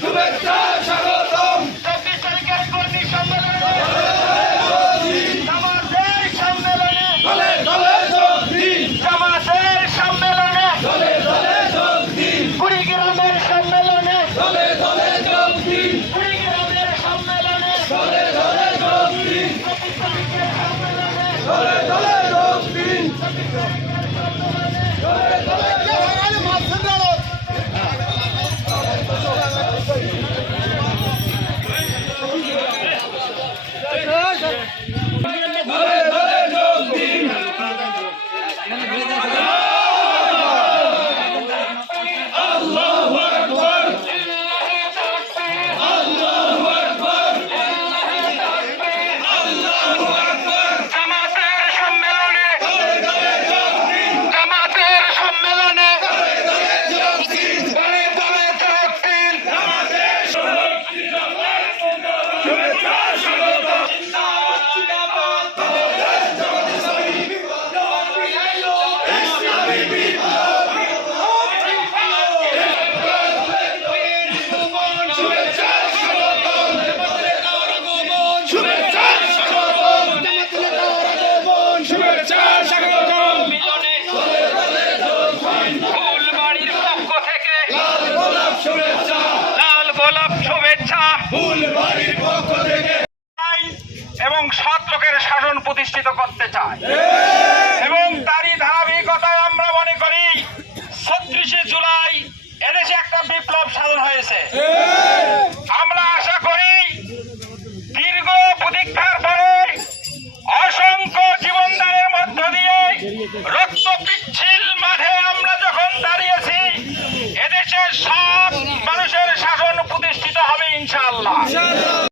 শুভেচ্ছা স্বাগতম। 24 তারিখের কর্মী সম্মেলনে জামাতের সম্মেলনে দলে দলে যোগ দিন, জামাতের সম্মেলনে দলে দলে যোগ দিন, কুড়িগ্রামের সম্মেলনে দলে দলে যোগ দিন, কুড়িগ্রামের সম্মেলনে দলে দলে যোগ দিন, 24 তারিখের সম্মেলনে দলে দলে যোগ দিন, দলে দলে দলে দলে যোগ দিন। আল্লাহু আকবার, আল্লাহু আকবার, আল্লাহু আকবার। জামাতের সম্মেলনে দলে দলে যোগ দিন, জামাতের সম্মেলনে দলে দলে যোগ দিন, দলে দলে যোগ দিন। আমাদের শুভেচ্ছা স্বাগতম। ইসলামী বিপ্লব, শুভেচ্ছা স্বাগতম, শুভেচ্ছা স্বাগতম, শুভেচ্ছা স্বাগতম। ফুলবাড়ির পক্ষ থেকে লাল গোলাপ শুভেচ্ছা, লাল গোলাপ শুভেচ্ছা ফুলবাড়ির পক্ষ থেকে এবং সৎ লোকের শাসন প্রতিষ্ঠিত করতে চায় এবং তারই ধারাবাহিকতায় আমরা মনে করি 36শে জুলাই এদেশে একটা বিপ্লব সাধন হয়েছে। আমরা আশা করি দীর্ঘ প্রতীক্ষার পরে অসংখ্য জীবনদানের মধ্য দিয়ে রক্ত পিচ্ছিল মাঠে আমরা যখন দাঁড়িয়েছি, এদেশের সব মানুষের শাসন প্রতিষ্ঠিত হবে ইনশাআল্লাহ।